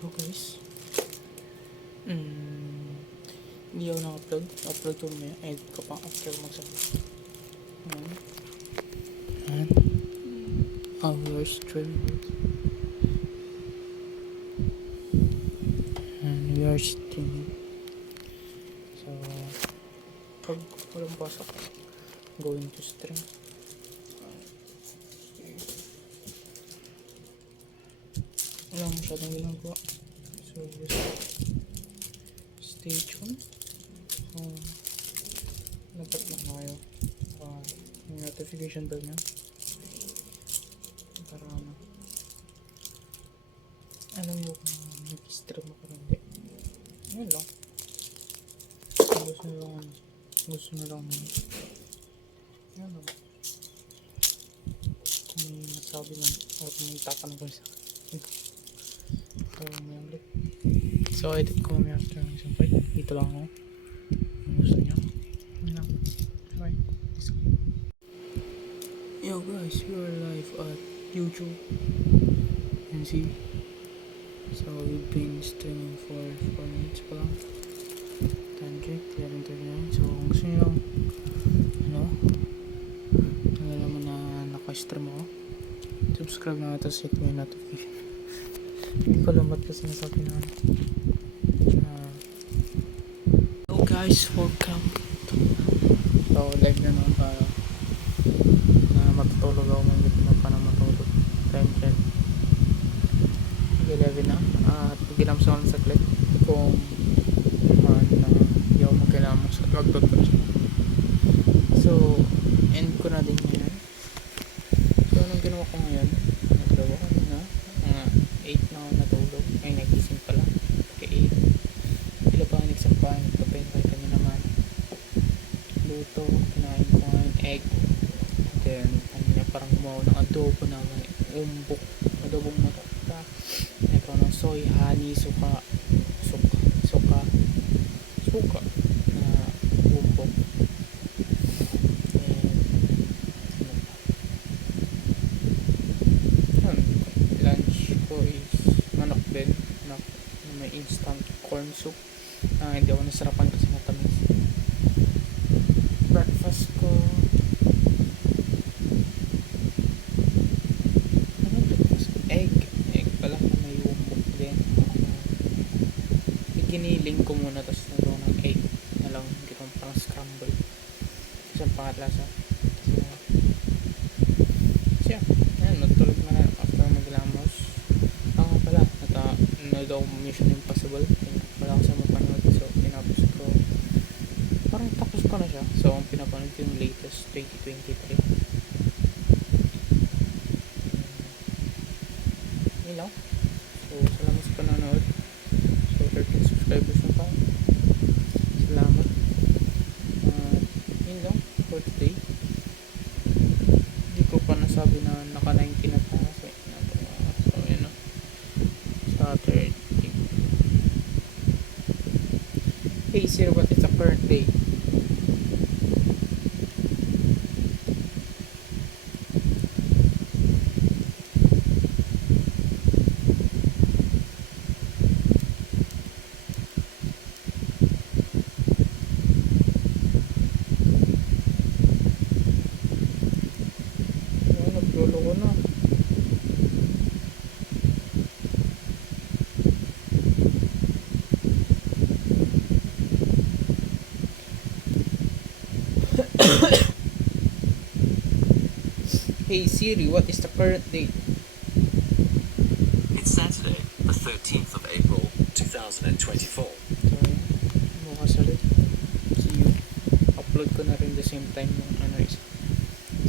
So guys, hindi ako naka-upload. Upload ko mamaya. Edit ko pa after magsabi. Ayan. Our stream. And we are streaming. So, pag walang pasok, going to stream. Wala masyadong ginagawa. So, just stay tuned. Dapat na kayo. Yung notification bell nyo. Para alam nyo kung nag-stream ako rin. Yun lang. Gusto nyo lang yun lang. Kung may nasabi lang o kung may tatanong ko sa akin. So, may ulit. So, edit ko mamaya after ng isang fight. Dito lang ako. Kung gusto nyo. Yun lang. Bye. Yo guys, we are live at YouTube. And see. So, we've been streaming for 4 minutes pa lang. 11:39. So, kung gusto nyo nalalaman na naka-stream ako, subscribe na ito, set mo yung notification. Hindi ko alam ba't kasi nasabi na hello guys, welcome. So, live na naman tayo na matutulog ako, hindi ko na pa na matulog. Time check 11 na at ginam sa akong saglit kung hindi ako magkailangan mag-upload. So, end ko na din ngayon. So, anong ginawa ko ngayon? Naglawa ko na 8 na ako natulog. Ay, nagising pala kaya 8. Ilapanik sa pan, nagpapentay kami naman. Luto, kinain ko ngayon egg. Then, kanina parang gumawa ng adobo na may umbok, adobong matata. Ito ng soy, honey, suka na umbok. Lunch ko is manok din, may instant corn soup. Hindi ako nasarapan kasi matamis. Breakfast ko egg pala na may umbok din. Giniling ko muna tapos nagawa ng egg na lang, gawang parang scramble isang pangatlasa. So yeah, ayan, natulog na after maglamos. Pala nanood ako Mission Impossible, wala kasi mapanood, so pinapos ko, parang tapos ko na siya. So ang pinapanood ko yung latest 2023. Yun lang. So salamat sa panonood. So 13 subscribers na pa. Salamat. Yun lang for today. Hindi ko pa nasabi na naka 19 na pa kasi so yun na. Saturday. Hey sir, what is the current day? Naglolo ko na. Hey Siri, what is the current date? It's Saturday, the 13th of April, 2024. So, bukas ulit. See you. Upload ko na rin the same time yung ano is.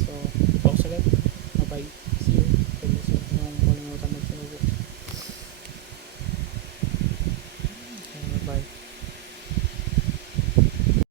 So, bukas ulit. Bye-bye.